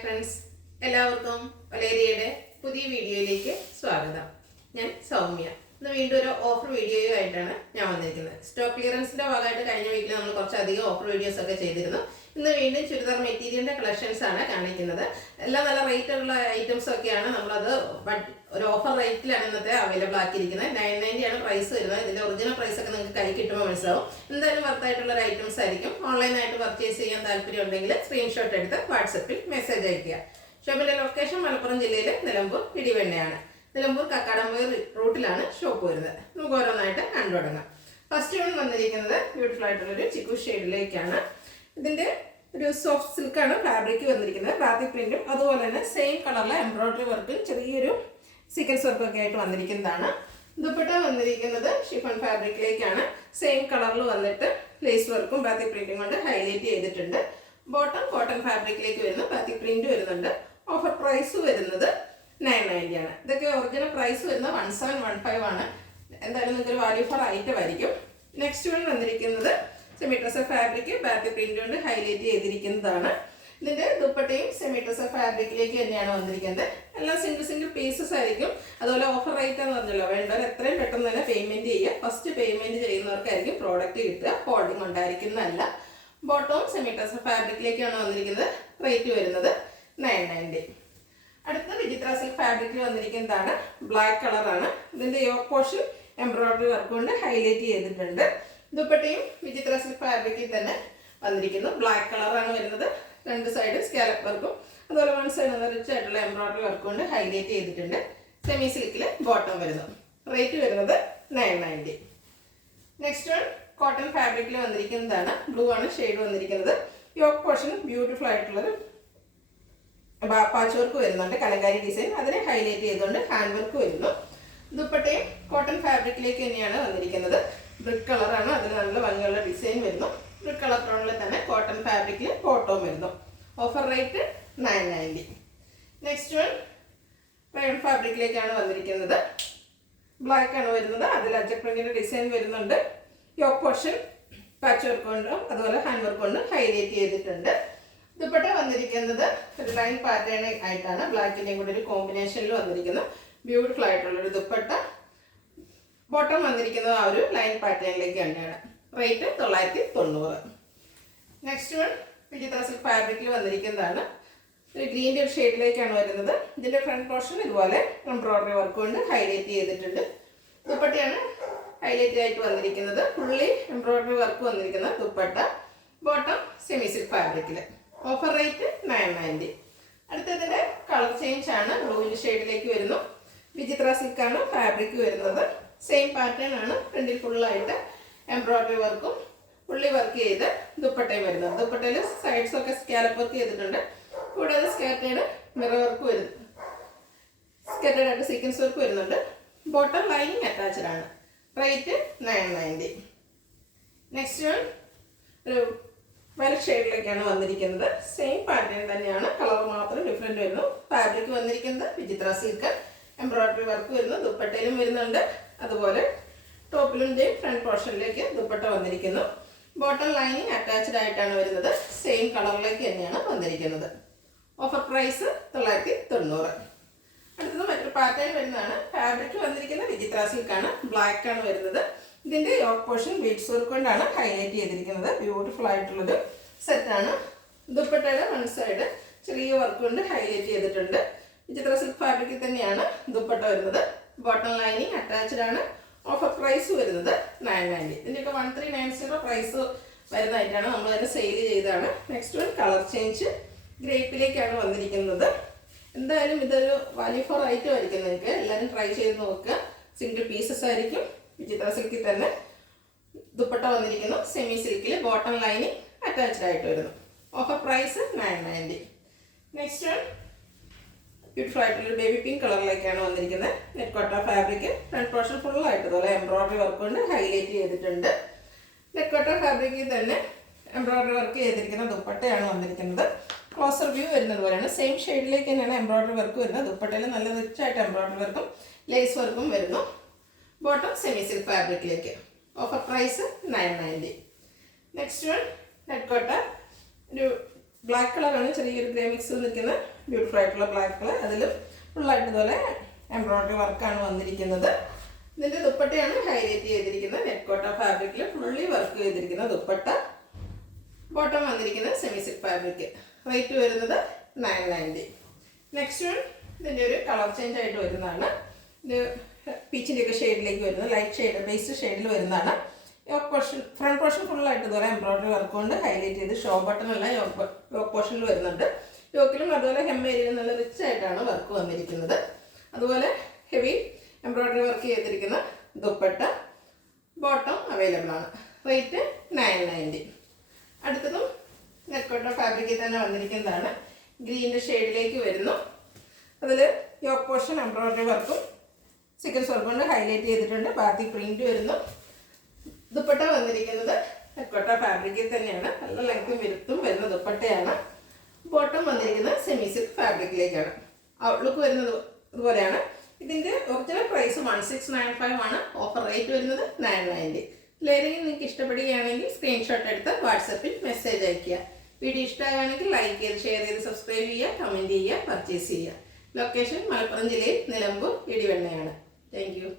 Friends, എല്ലാവർക്കും വലേരിയയുടെ പുതിയ വീഡിയോയിലേക്ക് സ്വാഗതം. ഞാൻ സൗമ്യ. ഇന്ന് വീണ്ടും ഒരു ഓഫർ വീഡിയോയുമായിട്ടാണ് ഞാൻ വന്നിരിക്കുന്നത്. സ്റ്റോക്ക് ക്ലിയറൻസിന്റെ ഭാഗമായിട്ട് കഴിഞ്ഞ വീക്കിൽ നമ്മൾ കുറച്ചധികം ഓഫർ വീഡിയോസ് ഒക്കെ ചെയ്തിരുന്നു. ഇന്ന് വീണ്ടും ചുരിദാർ മെറ്റീരിയലിന്റെ കളക്ഷൻസ് ആണ് കാണിക്കുന്നത്. എല്ലാം നല്ല റേറ്റ് ഉള്ള ഐറ്റംസ് ഒക്കെയാണ്. നമ്മളത് ഒരു ഓഫർ റേറ്റിലാണ് ഇന്നത്തെ അവൈലബിൾ ആക്കിയിരിക്കുന്നത്. 990 ആണ് പ്രൈസ് വരുന്നത്. ഇതിന്റെ ഒറിജിനൽ പ്രൈസ് ഒക്കെ നിങ്ങൾക്ക് കൈ കിട്ടുമ്പോൾ മനസ്സിലാവും. എന്തായാലും വർത്തായിട്ടുള്ള ഒരു ഐറ്റംസ് ആയിരിക്കും. ഓൺലൈനായിട്ട് പർച്ചേസ് ചെയ്യാൻ താല്പര്യം ഉണ്ടെങ്കിൽ സ്ക്രീൻഷോട്ട് എടുത്ത് വാട്സപ്പിൽ മെസ്സേജ് അയക്കുക. ഷോപ്പിന്റെ ലൊക്കേഷൻ മലപ്പുറം ജില്ലയിലെ നിലമ്പൂർ ഇടിവെണ്ണയാണ്. നിലമ്പൂർ കക്കാടംപൊയിൽ റൂട്ടിലാണ് ഷോപ്പ് വരുന്നത്. നമുക്ക് ഓരോന്നായിട്ട് കണ്ടു തുടങ്ങാം. ഫസ്റ്റ് വൺ വന്നിരിക്കുന്നത് ബ്യൂട്ടിഫുൾ ആയിട്ടുള്ളൊരു ചിക്കു ഷെയ്ഡിലേക്കാണ്. ഇതിന്റെ ഒരു സോഫ്റ്റ് സിൽക്കാണ് ഫാബ്രിക് വന്നിരിക്കുന്നത്. ബാത്തിക് പ്രിന്റും അതുപോലെ തന്നെ സെയിം കളറിലെ എംബ്രോയിഡറി വർക്കും ചെറിയൊരു സീക്വൻസ് വർക്കൊക്കെ ആയിട്ട് വന്നിരിക്കുന്നതാണ്. ദുപ്പട്ട വന്നിരിക്കുന്നത് ഷിഫൺ ഫാബ്രിക്കിലേക്കാണ്. സെയിം കളറിൽ വന്നിട്ട് ലേസ് വർക്കും ബാത്തിക് പ്രിന്റും കൊണ്ട് ഹൈലൈറ്റ് ചെയ്തിട്ടുണ്ട്. ബോട്ടം കോട്ടൺ ഫാബ്രിക്കിലേക്ക് വരുന്നു. ബാത്തിക് പ്രിന്റ് വരുന്നുണ്ട്. ഓഫർ പ്രൈസ് വരുന്നത് 990 ആണ്. ഇതൊക്കെ ഒറിജിനൽ പ്രൈസ് വരുന്നത് 1715 ആണ്. എന്തായാലും നിങ്ങൾക്ക് ഒരു വാല്യൂ ഫോർ ഐറ്റം ആയിരിക്കും. നെക്സ്റ്റ് വൺ വന്നിരിക്കുന്നത് സെമി ട്രസർ ഫാബ്രിക് ബാത്തിക് പ്രിന്റ് കൊണ്ട് ഹൈലൈറ്റ് ചെയ്തിരിക്കുന്നതാണ്. ഇതിന്റെ ദുപ്പട്ടയും സെമി ട്രസർ ഫാബ്രിക്കിലേക്ക് തന്നെയാണ് വന്നിരിക്കുന്നത്. എല്ലാം സിംഗിൾ പീസസ് ആയിരിക്കും. അതുപോലെ ഓഫർ റേറ്റ് എന്ന് പറഞ്ഞല്ലോ, വേണ്ടവർ എത്രയും പെട്ടെന്ന് തന്നെ പേയ്മെന്റ് ചെയ്യുക. ഫസ്റ്റ് പേയ്മെന്റ് ചെയ്യുന്നവർക്കായിരിക്കും പ്രോഡക്റ്റ് കിട്ടുക. ഹോൾഡിംഗ് ഉണ്ടായിരിക്കുന്നതല്ല. ബോട്ടവും സെമി ട്രസർ ഫാബ്രിക്കിലേക്കാണ് വന്നിരിക്കുന്നത്. റേറ്റ് വരുന്നത് 990. അടുത്ത വിചിത്ര സിൽക്ക് ഫാബ്രിക്കിൽ വന്നിരിക്കുന്നതാണ്. ബ്ലാക്ക് കളറാണ്. ഇതിന്റെ യോക്ക് പോർഷൻ എംബ്രോയിഡറി വർക്ക് കൊണ്ട് ഹൈലൈറ്റ് ചെയ്തിട്ടുണ്ട്. ദുപ്പട്ടയും വിചിത്ര സിൽക്ക് ഫാബ്രിക്കിൽ തന്നെ വന്നിരിക്കുന്നു. ബ്ലാക്ക് കളറാണ് വരുന്നത്. രണ്ട് സൈഡ് സ്കാലപ്പ് വർക്കും അതുപോലെ വൺ സൈഡ് റിച്ച് ആയിട്ടുള്ള എംബ്രോയിഡറി വർക്ക് കൊണ്ട് ഹൈലൈറ്റ് ചെയ്തിട്ടുണ്ട്. സെമി സിൽക്കിൽ ബോട്ടം വരുന്നു. റേറ്റ് വരുന്നത് 990. നെക്സ്റ്റ് വൺ കോട്ടൺ ഫാബ്രിക്കിൽ വന്നിരിക്കുന്നതാണ്. ബ്ലൂ ആണ് ഷെയ്ഡ് വന്നിരിക്കുന്നത്. യോക്ക് പോർഷൻ ബ്യൂട്ടിഫുൾ ആയിട്ടുള്ളൊരു പാച്ച് വർക്ക് വരുന്നുണ്ട്. കലങ്കാരി ഡിസൈൻ അതിനെ ഹൈലൈറ്റ് ചെയ്തുകൊണ്ട് ഹാൻഡ് വർക്ക് വരുന്നു. ദുപ്പട്ടയും കോട്ടൺ ഫാബ്രിക്കിലേക്ക് തന്നെയാണ് വന്നിരിക്കുന്നത്. ബ്രിക്ക് കളറാണ്. അതിന് നല്ല ഭംഗിയുള്ള ഡിസൈൻ വരുന്നു. ബ്രിക്ക് കളർ ടോണിൽ തന്നെ കോട്ടൺ ഫാബ്രിക്കിൽ ബോട്ടവും വരുന്നു. Offer rate 990. Next one rayon ഫാബ്രിക്കിലേക്കാണ് വന്നിരിക്കുന്നത്. ബ്ലാക്ക് ആണ് വരുന്നത്. അതിൽ അജക് പ്രിന്റിന്റെ ഡിസൈൻ വരുന്നുണ്ട്. യോക്ക് പോർഷൻ പാച്ച് വർക്ക് കൊണ്ടും അതുപോലെ ഹാൻഡ് വർക്ക് കൊണ്ടും ഹൈലൈറ്റ് ചെയ്തിട്ടുണ്ട്. ദുപ്പട്ട വന്നിരിക്കുന്നത് ഒരു ലൈൻ പാറ്റേൺ ആയിട്ടാണ്. ബ്ലാക്കിന്റെയും കൂടെ ഒരു കോമ്പിനേഷനിൽ വന്നിരിക്കുന്നു. ബ്യൂട്ടിഫുൾ ആയിട്ടുള്ളൊരു ദുപ്പട്ട. ബോട്ടം വന്നിരിക്കുന്നത് ആ ഒരു ലൈൻ പാറ്റേണിലേക്ക് തന്നെയാണ്. റേറ്റ് 990. നെക്സ്റ്റ് വൺ വിചിത്ര സിൽക്ക് ഫാബ്രിക്കിൽ വന്നിരിക്കുന്നതാണ്. ഒരു ഗ്രീൻ്റെ ഒരു ഷെയ്ഡിലേക്കാണ് വരുന്നത്. ഇതിന്റെ ഫ്രണ്ട് പോർഷൻ ഇതുപോലെ എംബ്രോയിഡറി വർക്ക് കൊണ്ട് ഹൈലൈറ്റ് ചെയ്തിട്ടുണ്ട്. ദുപ്പട്ടയാണ് ഹൈലൈറ്റ് ആയിട്ട് വന്നിരിക്കുന്നത്. ഫുള്ളി എംബ്രോയിഡറി വർക്ക് വന്നിരിക്കുന്ന ദുപ്പട്ട. ബോട്ടം സെമി സിൽക്ക് ഫാബ്രിക്കിൽ. Offer rate 990. അടുത്തതിന്റെ കളർ ചേഞ്ച് ആണ്. ബ്ലൂവിന്റെ ഷെയ്ഡിലേക്ക് വരുന്നു. വിചിത്ര സിൽക്കാണ് ഫാബ്രിക് വരുന്നത്. സെയിം പാറ്റേൺ ആണ്. ഫ്രണ്ടിൽ ഫുള്ളായിട്ട് എംബ്രോയിഡറി വർക്കും ഫുള്ളി വർക്ക് ചെയ്ത് ദുപ്പട്ടയും വരുന്നത്. ദുപ്പട്ടയിൽ സൈഡ്സ് ഒക്കെ സ്കാലപ്പ് വർക്ക് ചെയ്തിട്ടുണ്ട്. കൂടാതെ സ്കാറ്റേഡ് മിറർ വർക്ക് വരുന്നു. സ്കാറ്റേഡ് ആയിട്ട് സീക്വൻസ് വർക്ക് വരുന്നുണ്ട്. ബോട്ടം ലൈനിങ് അറ്റാച്ച്ഡ് ആണ്. റേറ്റ് 990. നെക്സ്റ്റ് വൺ ഒരു വൈലറ്റ് ഷെയ്ഡിലേക്കാണ് വന്നിരിക്കുന്നത്. സെയിം പാറ്റേൺ തന്നെയാണ്. കളർ മാത്രം ഡിഫറെന്റ് വരുന്നു. ഫാബ്രിക് വന്നിരിക്കുന്നത് വിചിത്ര സിൽക്ക്. എംബ്രോയിഡറി വർക്ക് വരുന്നു. ദുപ്പട്ടയിലും വരുന്നുണ്ട്. അതുപോലെ ടോപ്പിലിന്റെയും ഫ്രണ്ട് പോർഷനിലേക്ക് ദുപ്പട്ട വന്നിരിക്കുന്നു. ബോട്ടം ലൈനിങ് അറ്റാച്ച്ഡ് ആയിട്ടാണ് വരുന്നത്. സെയിം കളറിലേക്ക് തന്നെയാണ് വന്നിരിക്കുന്നത്. Offer price 990. അടുത്തത് മറ്റൊരു പാറ്റേൺ വരുന്നതാണ്. ഫാബ്രിക് വന്നിരിക്കുന്നത് വിചിത്ര സിൽക്കാണ്. ബ്ലാക്ക് ആണ് വരുന്നത്. ഇതിന്റെ യോക്ക് പോർഷൻ ബീഡ്സ് വർക്ക് കൊണ്ടാണ് ഹൈലൈറ്റ് ചെയ്തിരിക്കുന്നത്. ബ്യൂട്ടിഫുൾ ആയിട്ടുള്ളൊരു സെറ്റാണ്. ദുപ്പട്ടയുടെ വൺ സൈഡ് ചെറിയ വർക്ക് കൊണ്ട് ഹൈലൈറ്റ് ചെയ്തിട്ടുണ്ട്. വിചിത്ര സിൽക്ക് ഫാബ്രിക്കിൽ തന്നെയാണ് ദുപ്പട്ട വരുന്നത്. ബോട്ടം ലൈനിങ് അറ്റാച്ച്ഡ് ആണ്. ഓഫർ പ്രൈസ് വരുന്നത് 990. ഇതിൻ്റെയൊക്കെ 1390 പ്രൈസ് വരുന്നതായിട്ടാണ് നമ്മൾ തന്നെ സെയിൽ ചെയ്തതാണ്. നെക്സ്റ്റ് വൺ കളർ ചേഞ്ച് ഗ്രേപ്പിലേക്കാണ് വന്നിരിക്കുന്നത്. എന്തായാലും ഇതൊരു വാല്യൂ ഫോർ ഐറ്റം ആയിരിക്കും. നിങ്ങൾക്ക് എല്ലാവരും ട്രൈ ചെയ്ത് നോക്കുക. സിംഗിൾ പീസസ് ആയിരിക്കും. വിചിത്ര സിൽക്കിൽ തന്നെ ദുപ്പട്ട വന്നിരിക്കുന്നു. സെമി സിൽക്കിൽ ബോട്ടം ലൈനിങ് അറ്റാച്ച്ഡ് ആയിട്ട് വരുന്നു. Offer price 990. Next one beautiful ആയിട്ടുള്ള ബേബി പിങ്ക് കളറിലേക്കാണ് വന്നിരിക്കുന്നത്. Net Kota fabric. Front portion full ആയിട്ട് അതുപോലെ എംബ്രോയിഡറി വർക്ക് കൊണ്ട് ഹൈലൈറ്റ് ചെയ്തിട്ടുണ്ട്. നെറ്റ് കോട്ട ഫാബ്രിക്കിൽ തന്നെ എംബ്രോയിഡറി വർക്ക് ചെയ്തിരിക്കുന്ന ദുപ്പട്ടയാണ് വന്നിരിക്കുന്നത്. ക്ലോസർ വ്യൂ വരുന്നത് പോലെയാണ്. സെയിം ഷെയ്ഡിലേക്ക് തന്നെയാണ് എംബ്രോയിഡറി വർക്ക് വരുന്നത്. ദുപ്പട്ടയിൽ നല്ല റിച്ച് ആയിട്ട് എംബ്രോയിഡറി വർക്കും ലേസ് വർക്കും വരുന്നു. ബോട്ടം സെമി സിൽക്ക് ഫാബ്രിക്കിലേക്ക്. Offer price 990. Next one net Kota ഒരു ബ്ലാക്ക് കളറാണ്, ചെറിയൊരു ഗ്രേ മിക്സ് നിൽക്കുന്ന ബ്യൂട്ടിഫുൾ ആയിട്ടുള്ള ബ്ലാക്ക് കളർ. അതിലും ഫുള്ളായിട്ട് ഇതുപോലെ എംബ്രോയ്ഡറി വർക്കാണ് വന്നിരിക്കുന്നത്. ഇതിൻ്റെ ദുപ്പട്ടയാണ് ഹൈലൈറ്റ് ചെയ്തിരിക്കുന്നത്. നെറ്റ് കോട്ട ഫാബ്രിക്കിൽ ഫുള്ളി വർക്ക് ചെയ്തിരിക്കുന്ന ദുപ്പട്ട. ബോട്ടം വന്നിരിക്കുന്നത് സെമി സിൽക്ക് ഫാബ്രിക്. റേറ്റ് വരുന്നത് 990. നെക്സ്റ്റ് വൺ ഇതിൻ്റെ ഒരു കളർ ചേഞ്ച് ആയിട്ട് വരുന്നതാണ്. ഇത് പീച്ചിൻ്റെ ഒക്കെ ഷെയ്ഡിലേക്ക് വരുന്നത്, ലൈറ്റ് ഷെയ്ഡ് ബേസ് ഷെയ്ഡിൽ വരുന്നതാണ്. യോക്ക് പോർഷൻ, ഫ്രണ്ട് പോർഷൻ ഫുള്ളായിട്ട് ഇതുപോലെ എംബ്രോയ്ഡറി വർക്ക് കൊണ്ട് ഹൈലൈറ്റ് ചെയ്ത് ഷോ ബട്ടണെല്ലാം യോക്ക് പോർഷനിൽ വരുന്നുണ്ട്. യോക്കിലും അതുപോലെ ഹെം ഏരിയയിൽ നല്ല റിച്ച് ആയിട്ടാണ് വർക്ക് വന്നിരിക്കുന്നത്. അതുപോലെ ഹെവി എംബ്രോയ്ഡറി വർക്ക് ചെയ്തിരിക്കുന്ന ദുപ്പട്ട. ബോട്ടം അവൈലബിൾ ആണ്. റേറ്റ് 990. അടുത്തതും നെറ്റ് കോട്ടൺ ഫാബ്രിക്കിൽ തന്നെ വന്നിരിക്കുന്നതാണ്. ഗ്രീനിൻ്റെ ഷെയ്ഡിലേക്ക് വരുന്നു. അതിൽ യോക്ക് പോർഷൻ എംബ്രോയ്ഡറി വർക്കും സീക്വൻസ് വർക്ക് കൊണ്ട് ഹൈലൈറ്റ് ചെയ്തിട്ടുണ്ട്. ബാത്തി പ്രിന്റ് വരുന്നു. ദുപ്പട്ട വന്നിരിക്കുന്നത് നെറ്റ് കോട്ട ഫാബ്രിക്കിൽ തന്നെയാണ്. നല്ല ലെങ്ത്തും വിരുത്തും വരുന്ന ദുപ്പട്ടയാണ്. ബോട്ടം വന്നിരിക്കുന്നത് സെമി സിൽക്ക് ഫാബ്രിക്കിലേക്കാണ്. ഔട്ട്ലുക്ക് വരുന്നത് ഇതുപോലെയാണ്. ഇതിൻ്റെ ഒറിജിനൽ പ്രൈസ് 1695 ആണ്. ഓഫർ റേറ്റ് വരുന്നത് 990. ഇതിലേതെങ്കിലും നിങ്ങൾക്ക് ഇഷ്ടപ്പെടുകയാണെങ്കിൽ സ്ക്രീൻഷോട്ട് എടുത്ത് വാട്സപ്പിൽ മെസ്സേജ് അയയ്ക്കുക. വീഡിയോ ഇഷ്ടമാണെങ്കിൽ ലൈക്ക് ചെയ്ത് ഷെയർ ചെയ്ത് സബ്സ്ക്രൈബ് ചെയ്യുക, കമൻറ്റ് ചെയ്യുക, പർച്ചേസ് ചെയ്യുക. ലൊക്കേഷൻ മലപ്പുറം ജില്ലയിൽ നിലമ്പൂർ ഇടിവണ്ണയാണ്. Thank you.